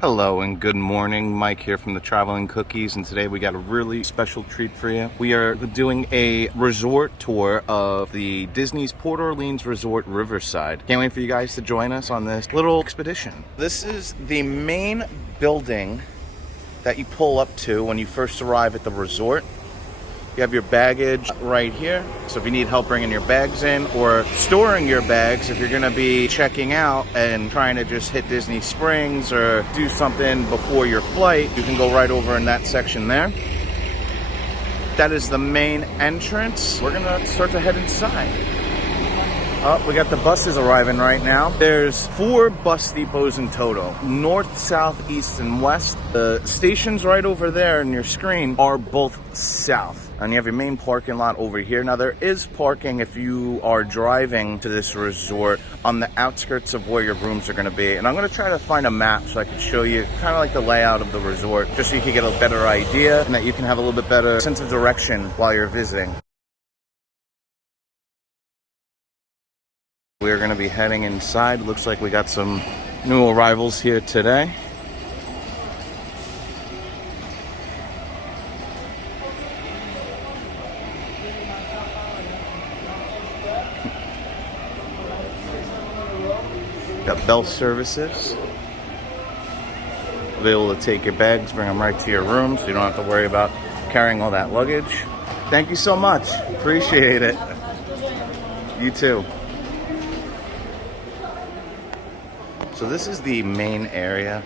Hello and good morning. Mike here from the Traveling Cookies, and today we got a really special treat for you. We are doing a resort tour of the Disney's Port Orleans Resort Riverside. Can't wait for you guys to join us on this little expedition. This is the main building that you pull up to when you first arrive at the resort. You have your baggage right here, so if you need help bringing your bags in or storing your bags, if you're gonna be checking out and trying to just hit Disney Springs or do something before your flight, you can go right over in that section there. That is the main entrance. We're gonna start to head inside. Oh, we got the buses arriving right now. There's 4 bus depots in total. North, south, east, and west. The stations right over there in your screen are both south. And you have your main parking lot over here. Now there is parking if you are driving to this resort on the outskirts of where your rooms are gonna be. And I'm gonna try to find a map so I can show you kind of like the layout of the resort, just so you can get a better idea and that you can have a little bit better sense of direction while you're visiting. We're going to be heading inside. Looks like we got some new arrivals here today. Got bell services. Be able to take your bags, bring them right to your room so you don't have to worry about carrying all that luggage. Thank you so much. Appreciate it. You too. So this is the main area.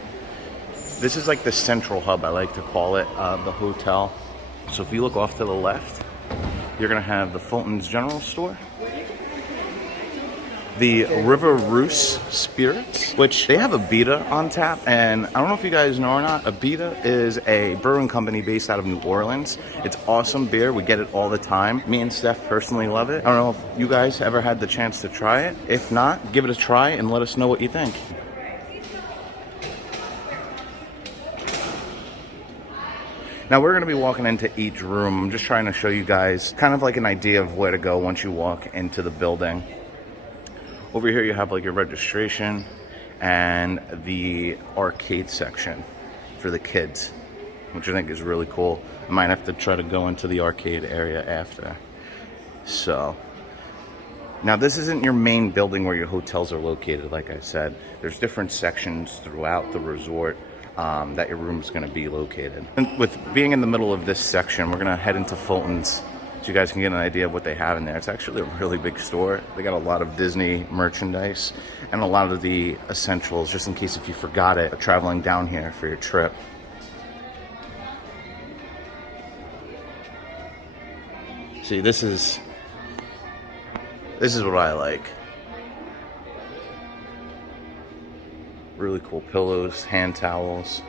This is like the central hub, I like to call it, the hotel. So if you look off to the left, you're gonna have the Fulton's General Store, the River Roost Spirits, which they have a Abita on tap, and I don't know if you guys know or not, Abita is a brewing company based out of New Orleans. It's awesome beer. We get it all the time. Me and Steph personally love it. I don't know if you guys ever had the chance to try it. If not, give it a try and let us know what you think. Now we're going to be walking into each room. I'm just trying to show you guys kind of like an idea of where to go once you walk into the building. Over here you have like your registration and the arcade section for the kids, which I think is really cool. I might have to try to go into the arcade area after. So, now this isn't your main building where your hotels are located, like I said. There's different sections throughout the resort that your room is going to be located. And with being in the middle of this section, we're going to head into Fulton's so you guys can get an idea of what they have in there. It's actually a really big store. They got a lot of Disney merchandise and a lot of the essentials, just in case if you forgot it traveling down here for your trip. See, this is what I like. Really cool pillows, hand towels.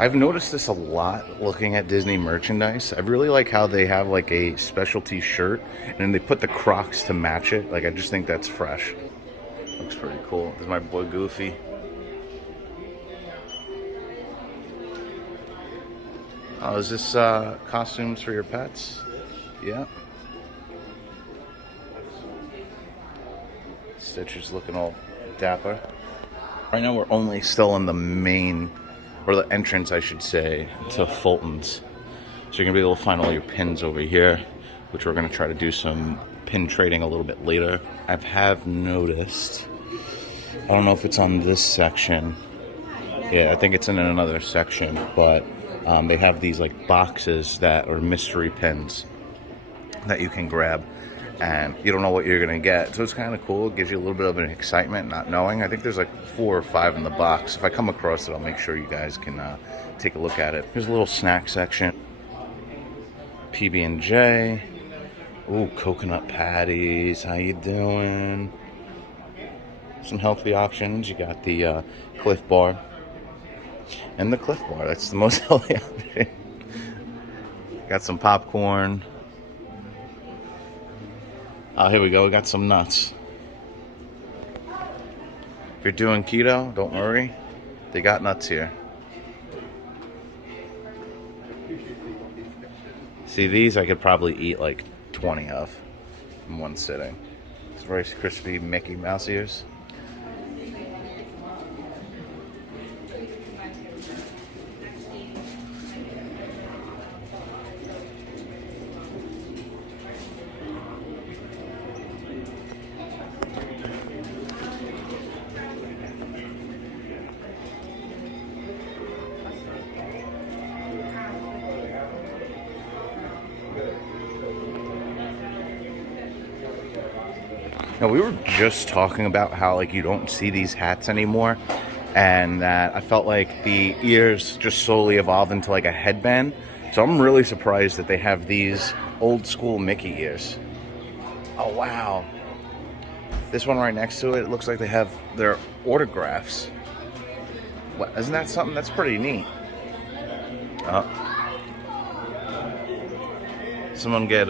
I've noticed this a lot looking at Disney merchandise. I really like how they have like a specialty shirt and then they put the Crocs to match it. Like, I just think that's fresh. Looks pretty cool. There's my boy Goofy. Oh, is this costumes for your pets? Yeah. Stitch is looking all dapper. Right now we're only still in the main, or the entrance I should say, to Fulton's. So you're gonna be able to find all your pins over here, which we're gonna try to do some pin trading a little bit later. I have noticed, I don't know if it's on this section. Yeah, I think it's in another section, but they have these like boxes that are mystery pins that you can grab, and you don't know what you're gonna get. So it's kind of cool. It gives you a little bit of an excitement not knowing. I think there's like 4 or 5 in the box. If I come across it, I'll make sure you guys can take a look at it. Here's a little snack section. PB&J. Ooh, coconut patties. How you doing? Some healthy options. You got the Cliff Bar. And the Cliff Bar. That's the most healthy option. Got some popcorn. Oh, here we go. We got some nuts. If you're doing keto, don't worry. They got nuts here. See, these I could probably eat like 20 of in one sitting. It's Rice Krispie Mickey Mouse ears. Now, we were just talking about how like you don't see these hats anymore, and that I felt like the ears just slowly evolved into like a headband. So I'm really surprised that they have these old school Mickey ears. Oh wow. This one right next to it, it looks like they have their autographs. What, isn't that something? That's pretty neat. Someone get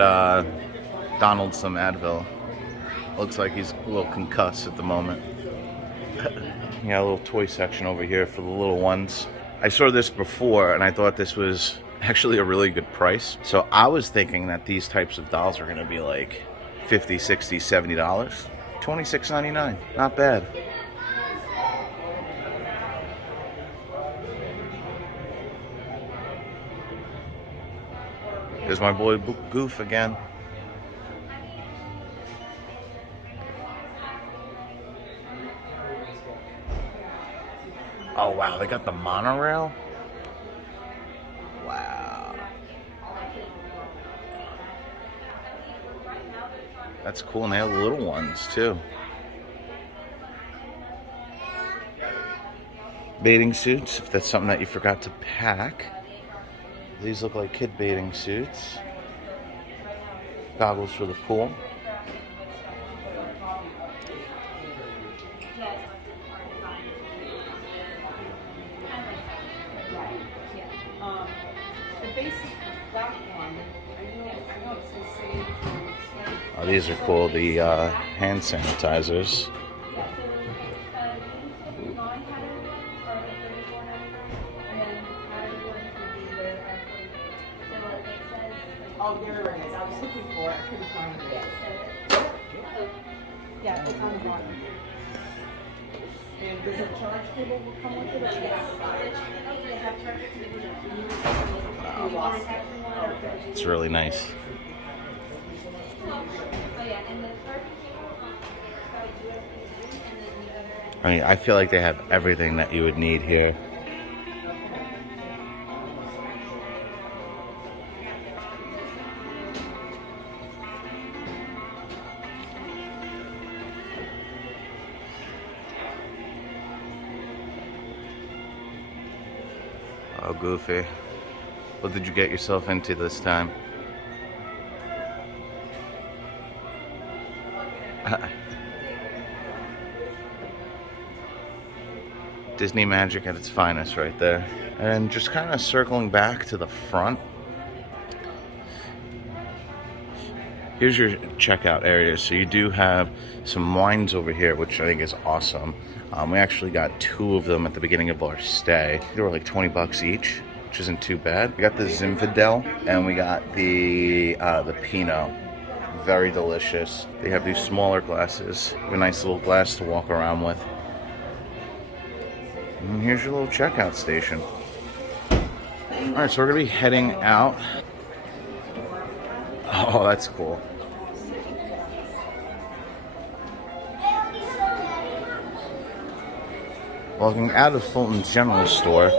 Donald some Advil. Looks like he's a little concussed at the moment. Yeah, a little toy section over here for the little ones. I saw this before and I thought this was actually a really good price. So I was thinking that these types of dolls are going to be like $50, $60, $70. $26.99. Not bad. There's my boy Goof again. Oh wow, they got the monorail? Wow. That's cool, and they have little ones too. Bathing suits, if that's something that you forgot to pack. These look like kid bathing suits. Goggles for the pool. Oh, these are cool, the hand sanitizers. Oh, there it is. I was looking for it. I couldn't find it. Yeah, it's on the bottom. And does a charge cable come with it? It's really nice. I mean, I feel like they have everything that you would need here. Oh, Goofy. What did you get yourself into this time? Disney magic at its finest right there. And just kind of circling back to the front. Here's your checkout area. So you do have some wines over here, which I think is awesome. We actually got 2 of them at the beginning of our stay. They were like 20 bucks each, which isn't too bad. We got the Zinfandel and we got the Pinot. Very delicious. They have these smaller glasses. A nice little glass to walk around with. And here's your little checkout station. Alright, so we're going to be heading out. Oh, that's cool. Walking out of Fulton's General Store.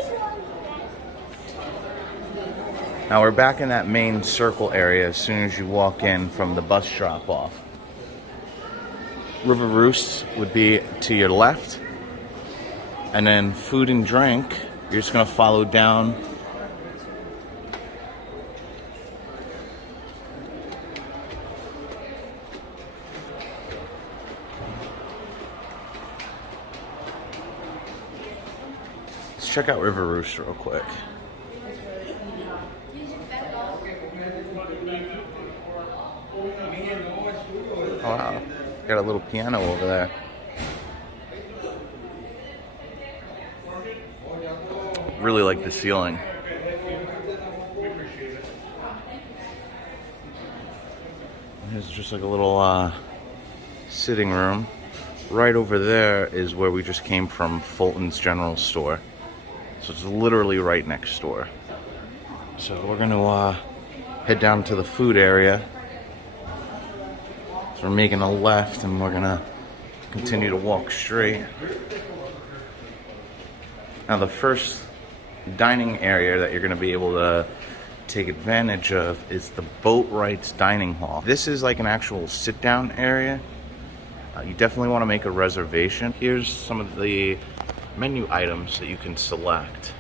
Now we're back in that main circle area as soon as you walk in from the bus drop-off. River Roost would be to your left. And then food and drink, you're just going to follow down Let's check out River Roost real quick. Oh wow, got a little piano over there. Really like the ceiling. There's just like a little sitting room. Right over there is where we just came from, Fulton's general store. So it's literally right next door. So we're gonna head down to the food area. So we're making a left and we're gonna continue to walk straight. Now the first dining area that you're gonna be able to take advantage of is the Boatwright's dining hall. This is like an actual sit-down area. You definitely want to make a reservation. Here's some of the menu items that you can select.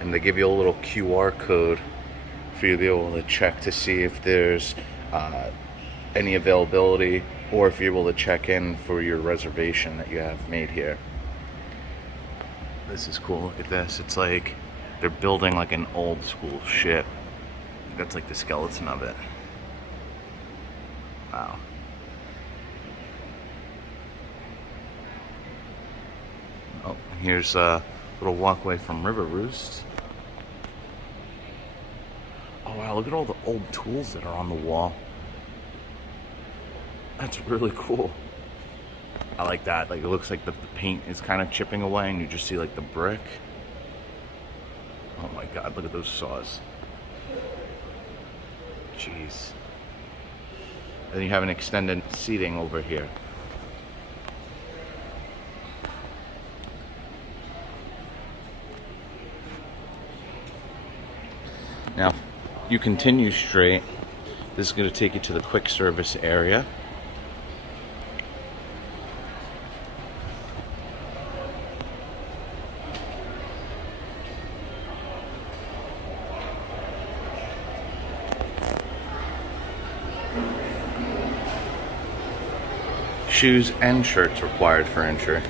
And they give you a little QR code for you to be able to check to see if there's any availability, or if you're able to check in for your reservation that you have made here. This is cool. Look at this. It's like they're building like an old school ship. That's like the skeleton of it. Wow. Oh, here's a little walkway from River Roost. Oh wow, look at all the old tools that are on the wall. That's really cool. I like that. Like, it looks like the paint is kind of chipping away and you just see like the brick. Oh my god, look at those saws. Jeez. Then you have an extended seating over here. Now, you continue straight. This is going to take you to the quick service area. Shoes and shirts required for entry.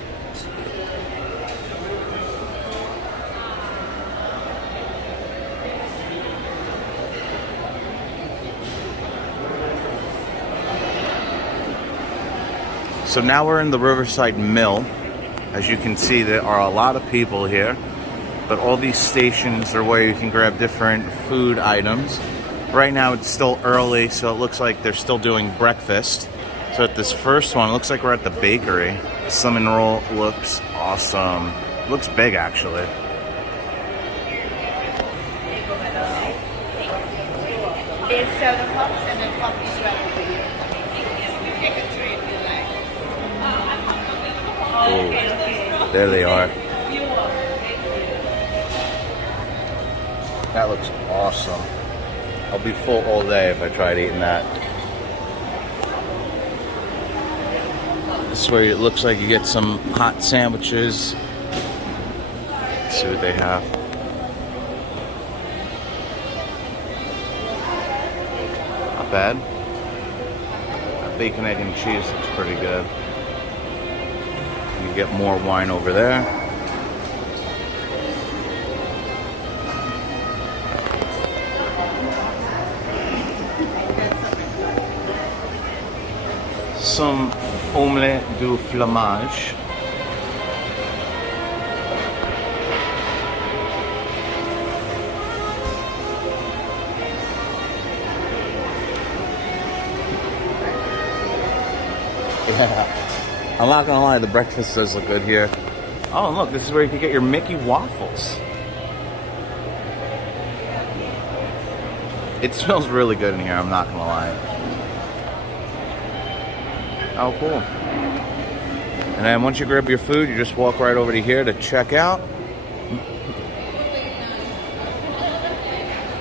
So now we're in the Riverside Mill. As you can see, there are a lot of people here, but all these stations are where you can grab different food items. Right now it's still early, so it looks like they're still doing breakfast. So at this first one, it looks like we're at the bakery. The cinnamon roll looks awesome. It looks big, actually. There's soda pops and then coffee's ready for you. Take a tray if you like. Oh, there they are. That looks awesome. I'll be full all day if I tried eating that. This is where it looks like you get some hot sandwiches. Let's see what they have. Not bad. That bacon, egg, and cheese looks pretty good. You get more wine over there. Some omelette du fromage. Yeah. I'm not gonna lie, the breakfast does look good here. Oh, and look, this is where you can get your Mickey waffles. It smells really good in here, I'm not gonna lie. Oh, cool. And then once you grab your food, you just walk right over to here to check out.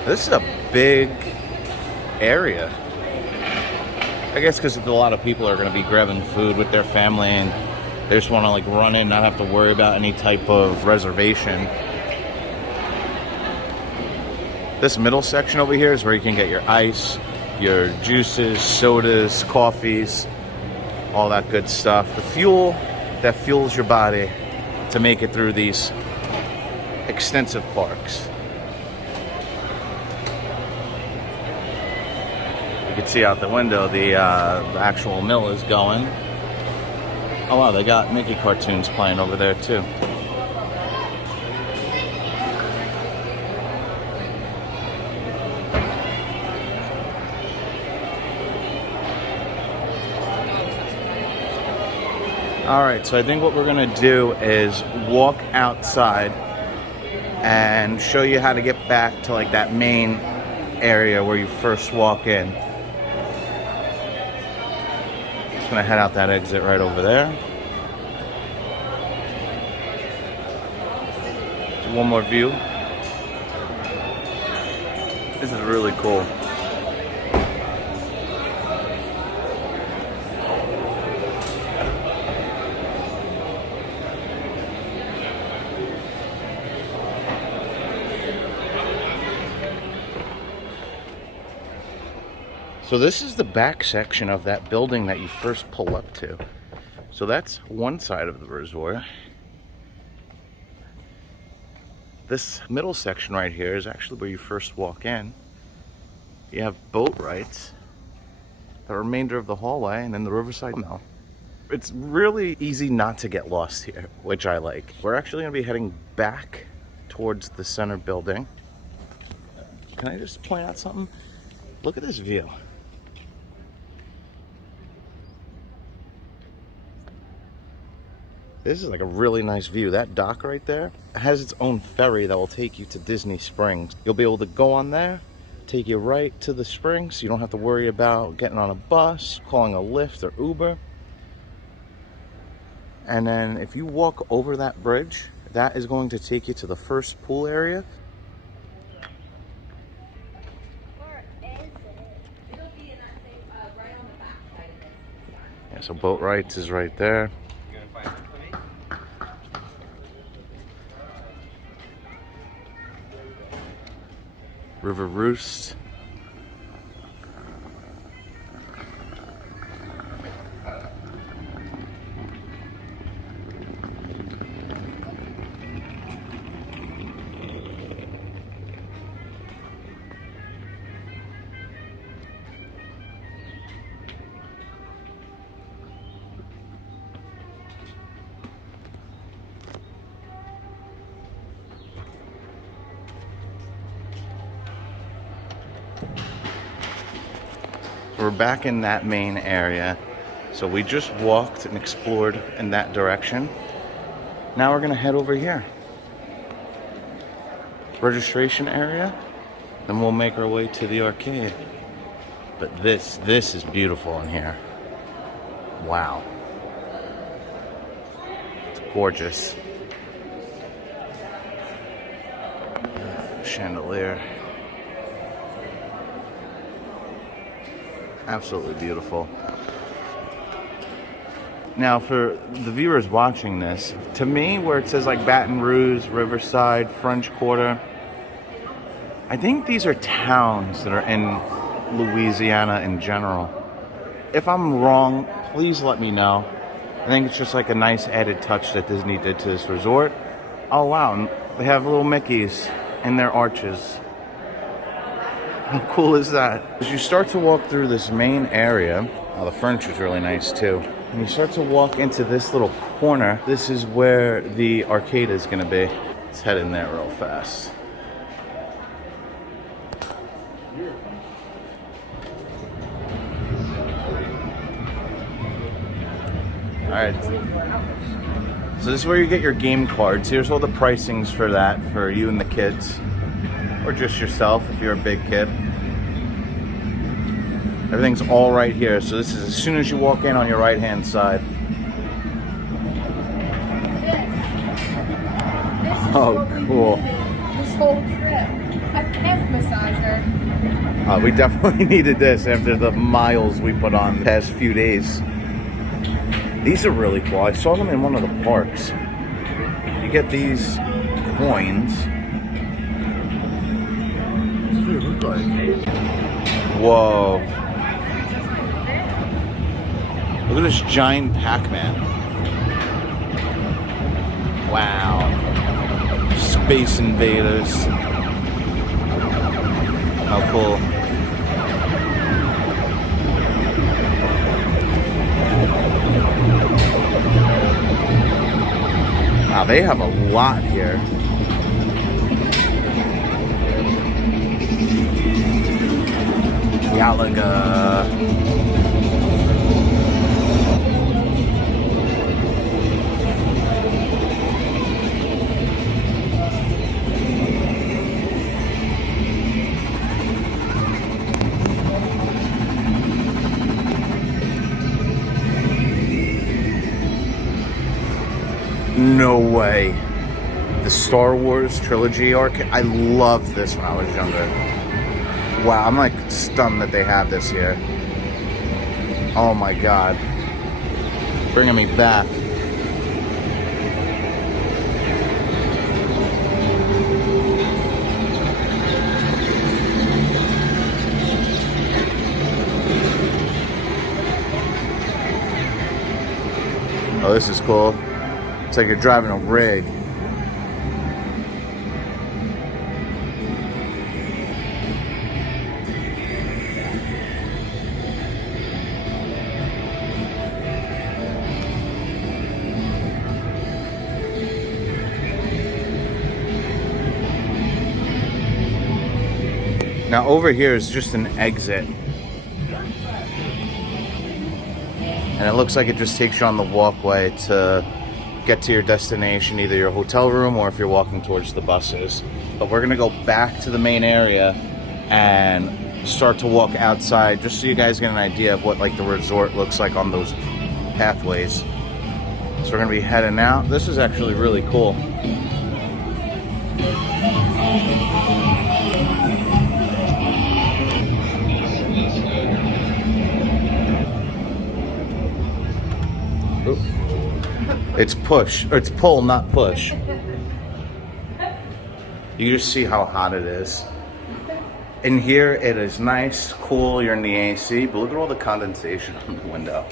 This is a big area. I guess because a lot of people are going to be grabbing food with their family and they just want to like run in, not have to worry about any type of reservation. This middle section over here is where you can get your ice, your juices, sodas, coffees. all that good stuff. The fuel that fuels your body to make it through these extensive parks. You can see out the window the actual mill is going. Oh wow, they got Mickey cartoons playing over there too. Alright, so I think what we're going to do is walk outside and show you how to get back to like that main area where you first walk in. Just going to head out that exit right over there. One more view. This is really cool. So this is the back section of that building that you first pull up to. So that's one side of the resort. This middle section right here is actually where you first walk in. You have Boatwright, the remainder of the hallway, and then the Riverside Mill. It's really easy not to get lost here, which I like. We're actually going to be heading back towards the center building. Can I just point out something? Look at this view. This is like a really nice view. That dock right there has its own ferry that will take you to Disney Springs. You'll be able to go on there, take you right to the springs. You don't have to worry about getting on a bus, calling a Lyft or Uber. And then if you walk over that bridge, that is going to take you to the first pool area. Where is it? It'll be in that same, right on the back side of this. Yeah, so Boatwright is right there. River Roost. We're back in that main area. So we just walked and explored in that direction. Now we're gonna head over here. Registration area. Then we'll make our way to the arcade. But this is beautiful in here. Wow. It's gorgeous. Chandelier. Absolutely beautiful. Now for the viewers watching this, to me where it says like Baton Rouge, Riverside, French Quarter, I think these are towns that are in Louisiana in general. If I'm wrong, please let me know. I think it's just like a nice added touch that Disney did to this resort. Oh wow, they have little Mickeys in their arches. How cool is that? As you start to walk through this main area, the furniture is really nice too. And you start to walk into this little corner. This is where the arcade is going to be. Let's head in there real fast. Alright. So this is where you get your game cards. Here's all the pricings for that for you and the kids. Or just yourself if you're a big kid. Everything's all right here. So this is as soon as you walk in on your right hand side. This Oh, cool. This whole trip. A calf massager. We definitely needed this after the miles we put on the past few days. These are really cool. I saw them in one of the parks. You get these coins. What do they look like? Whoa. Look Look at this giant Pac-Man. Wow. Space Invaders. How cool. Wow, they have a lot here. Alligator. No way. The Star Wars trilogy arc. I loved this when I was younger. Wow, I'm like stunned that they have this here. Oh my god. Bringing me back. Oh, this is cool. It's like you're driving a rig. Now over here is just an exit. And it looks like it just takes you on the walkway to get to your destination, either your hotel room or if you're walking towards the buses. But we're gonna go back to the main area and start to walk outside just so you guys get an idea of what like the resort looks like on those pathways. So we're gonna be heading out. This is actually really cool. It's push, or it's pull, not push. You just see how hot it is. In here, it is nice, cool, you're in the AC, but look at all the condensation on the window.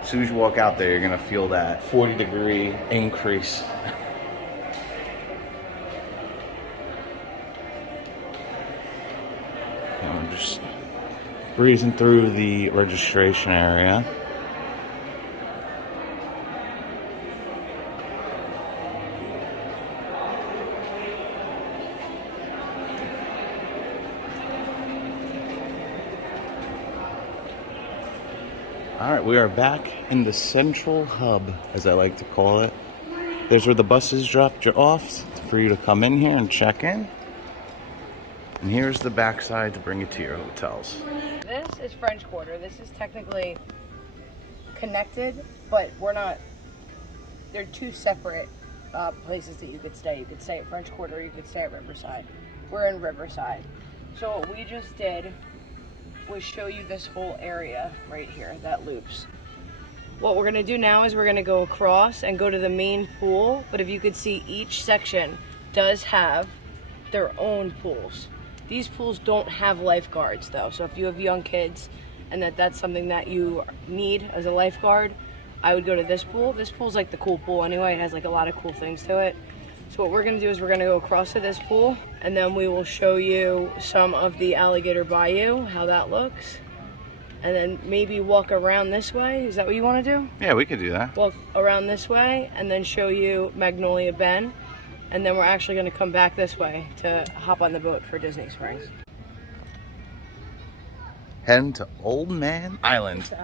As soon as you walk out there, you're gonna feel that 40-degree increase. And I'm just breezing through the registration area. Alright, we are back in the central hub, as I like to call it. There's where the buses drop you off for you to come in here and check in. And here's the backside to bring you to your hotels. This is French Quarter. This is technically connected, but we're not. They're two separate places that you could stay. You could stay at French Quarter, or you could stay at Riverside. We're in Riverside. So what we just did was show you this whole area right here that loops. What we're gonna do now is we're gonna go across and go to the main pool, but if you could see, each section does have their own pools. These pools don't have lifeguards though, so if you have young kids and that's something that you need as a lifeguard, I would go to this pool. This pool's like the cool pool anyway. It has like a lot of cool things to it. So what we're gonna do is we're gonna go across to this pool, and then we will show you some of the Alligator Bayou, how that looks. And then maybe walk around this way. Is that what you wanna do? Yeah, we could do that. Walk around this way, and then show you Magnolia Bend. And then we're actually gonna come back this way to hop on the boat for Disney Springs. Heading to Old Man Island. So,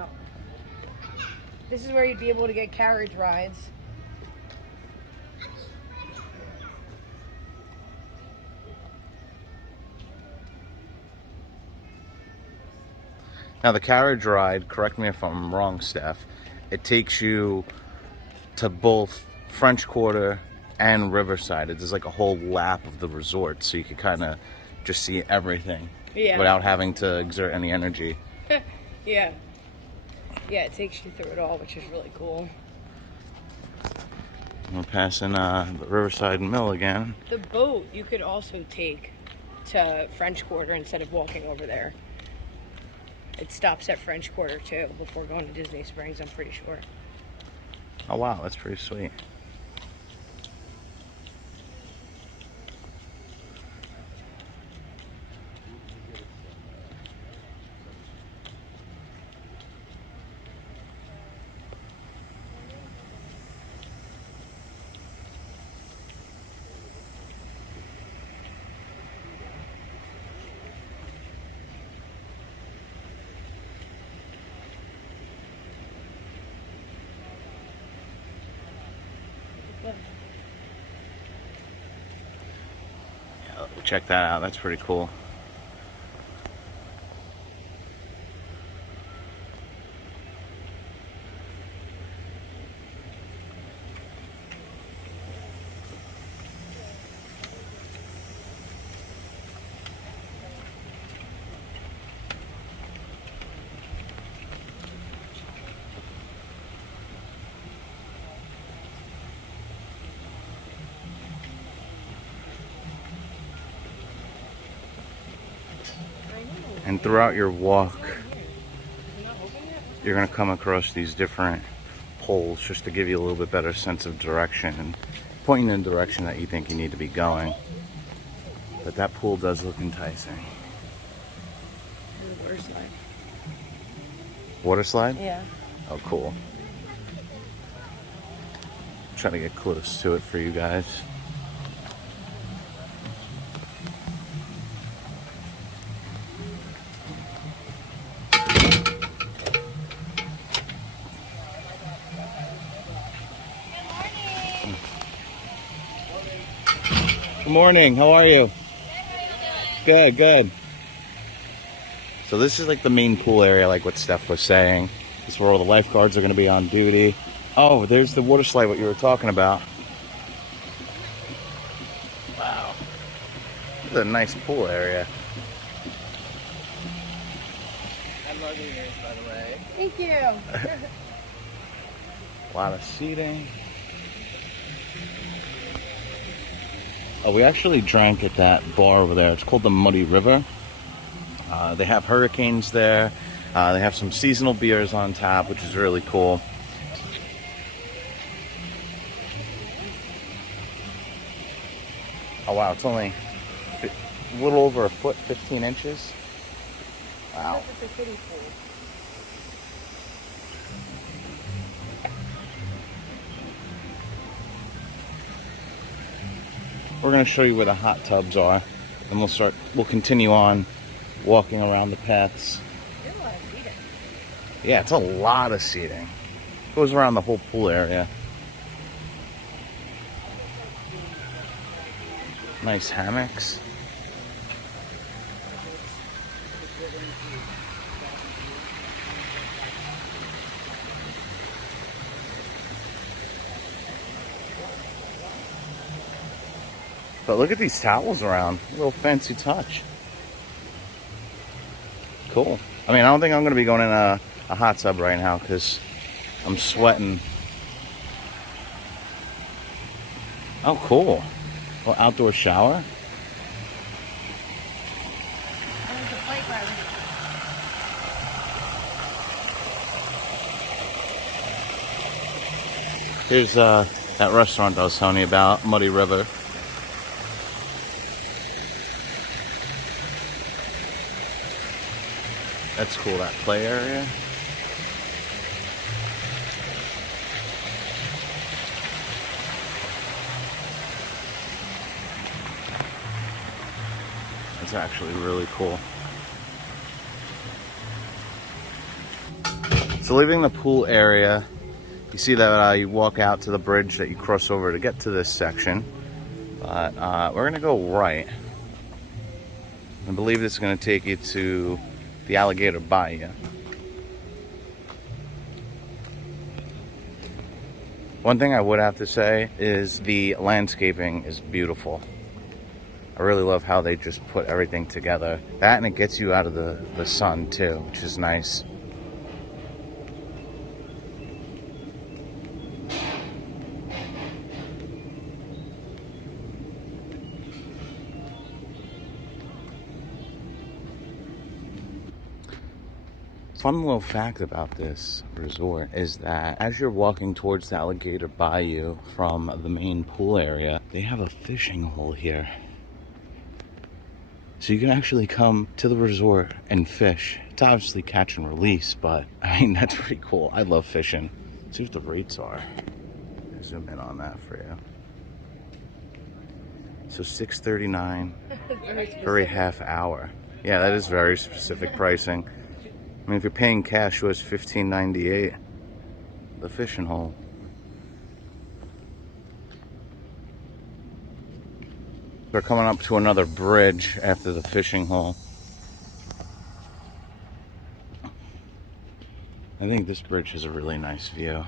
this is where you'd be able to get carriage rides. Now the carriage ride, correct me if I'm wrong, Steph, it takes you to both French Quarter and Riverside. It's like a whole lap of the resort, so you can kind of just see everything without having to exert any energy. Yeah, it takes you through it all, which is really cool. We're passing the Riverside Mill again. The boat you could also take to French Quarter instead of walking over there. It stops at French Quarter too before going to Disney Springs, I'm pretty sure. Oh wow, that's pretty sweet. Yeah, check that out. That's pretty cool. And throughout your walk, you're going to come across these different poles just to give you a little bit better sense of direction and point you in the direction that you think you need to be going. But that pool does look enticing. Water slide. Water slide? Yeah. Oh, cool. Try to get close to it for you guys. Good morning. How are you? Good, good. So this is like the main pool area, like what Steph was saying. This is where all the lifeguards are going to be on duty. Oh, there's the water slide, what you were talking about. Wow. This is a nice pool area. I love your ears, by the way. Thank you. A lot of seating. Oh, we actually drank at that bar over there. It's called the Muddy River. They have hurricanes there. They have some seasonal beers on tap, which is really cool. Oh wow, it's only a little over a foot, 15 inches. Wow. It's a kiddie pool. We're going to show you where the hot tubs are, and we'll continue on walking around the paths. There's a lot of seating. Yeah, it's a lot of seating. Goes around the whole pool area. Nice hammocks. But look at these towels around. A little fancy touch. Cool. I mean, I don't think I'm going to be going in a hot tub right now because I'm sweating. Oh, cool. Well, outdoor shower. There's a plate right. Here's that restaurant I was telling you about, Muddy River. That's cool, that play area. That's actually really cool. So leaving the pool area, you see that you walk out to the bridge that you cross over to get to this section. But we're gonna go right. I believe this is gonna take you to the Alligator Bayou. One thing I would have to say is the landscaping is beautiful. I really love how they just put everything together. That, and it gets you out of the sun too, which is nice. fun little fact about this resort is that as you're walking towards the Alligator Bayou from the main pool area, they have a fishing hole here. So you can actually come to the resort and fish. It's obviously catch and release, but I mean, that's pretty cool. I love fishing. Let's see what the rates are. I'll zoom in on that for you. So $6.39 for a half hour. Yeah, that is very specific pricing. I mean, if you're paying cash, it was $15.98. The fishing hole. We're coming up to another bridge after the fishing hole. I think this bridge has a really nice view.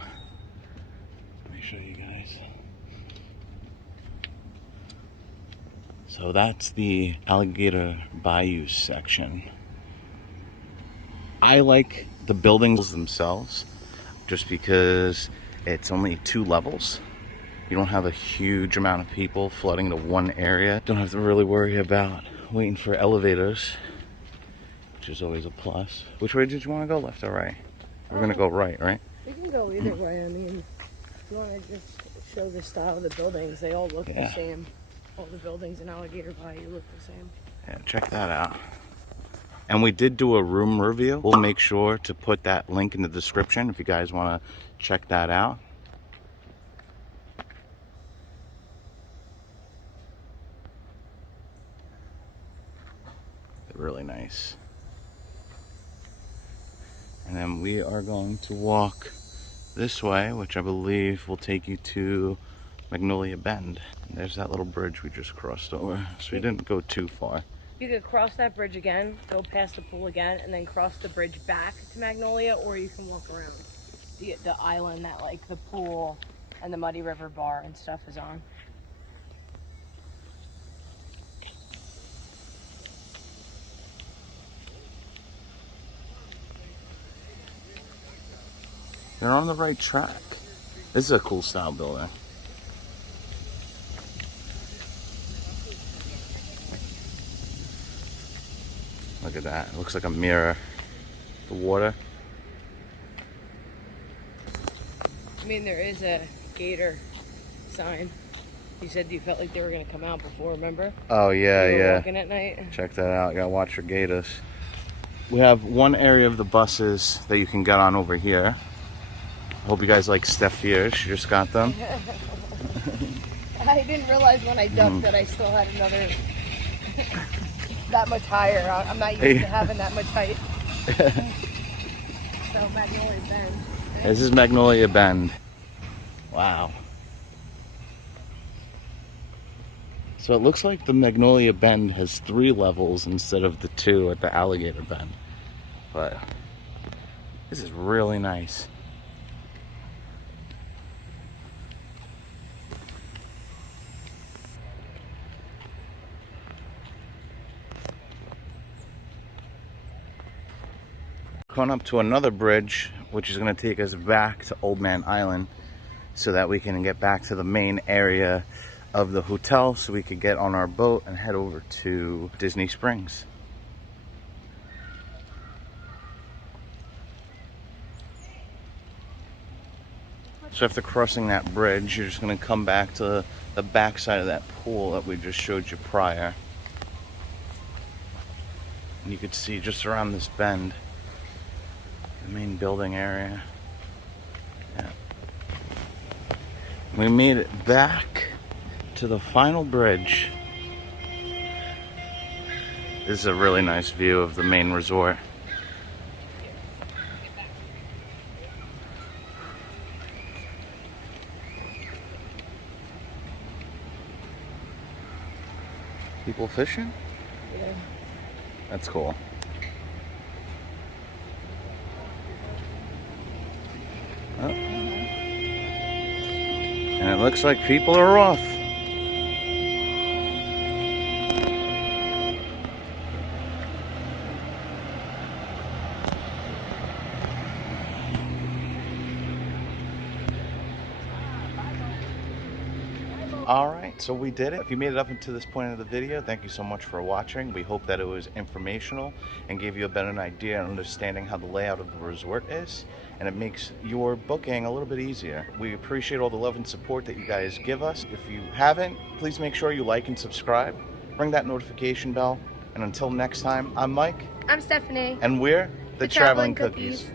Let me show you guys. So that's the Alligator Bayou section. I like the buildings themselves just because it's only 2 levels. You don't have a huge amount of people flooding into one area. Don't have to really worry about waiting for elevators, which is always a plus. Which way did you want to go, left or right? We're going to go right, right? We can go either way. I mean, if you want to just show the style of the buildings, they all look the same. All the buildings in Alligator Bayou look the same. Yeah, check that out. And we did do a room review. We'll make sure to put that link in the description if you guys want to check that out. Really nice. And then we are going to walk this way, which I believe will take you to Magnolia Bend. And there's that little bridge we just crossed over, so we didn't go too far. You could cross that bridge again, go past the pool again, and then cross the bridge back to Magnolia, or you can walk around the island that like the pool and the Muddy River bar and stuff is on. They're on the right track. This is a cool style building. Look at that. It looks like a mirror. The water. I mean, there is a gator sign. You said you felt like they were going to come out before, remember? Oh, yeah, you were yeah. walking at night. Check that out. You gotta watch your gators. We have one area of the buses that you can get on over here. Hope you guys like Steph here. She just got them. I didn't realize when I dumped that I still had another that much higher. I'm not used to having that much height. So Magnolia Bend. This is Magnolia Bend. Wow. So it looks like the Magnolia Bend has 3 levels instead of the 2 at the Alligator Bend. But this is really nice. Going up to another bridge, which is going to take us back to Old Man Island so that we can get back to the main area of the hotel so we could get on our boat and head over to Disney Springs. So after crossing that bridge, you're just going to come back to the back side of that pool that we just showed you prior. And you could see just around this bend the main building area. Yeah. We made it back to the final bridge. This is a really nice view of the main resort. People fishing? Yeah. That's cool. Oh. And it looks like people are off. All right, so we did it. If you made it up into this point of the video, thank you so much for watching. We hope that it was informational and gave you a better idea and understanding how the layout of the resort is, and it makes your booking a little bit easier. We appreciate all the love and support that you guys give us. If you haven't, please make sure you like and subscribe. Ring that notification bell. And until next time, I'm Mike. I'm Stephanie. And we're the Traveling Cookies.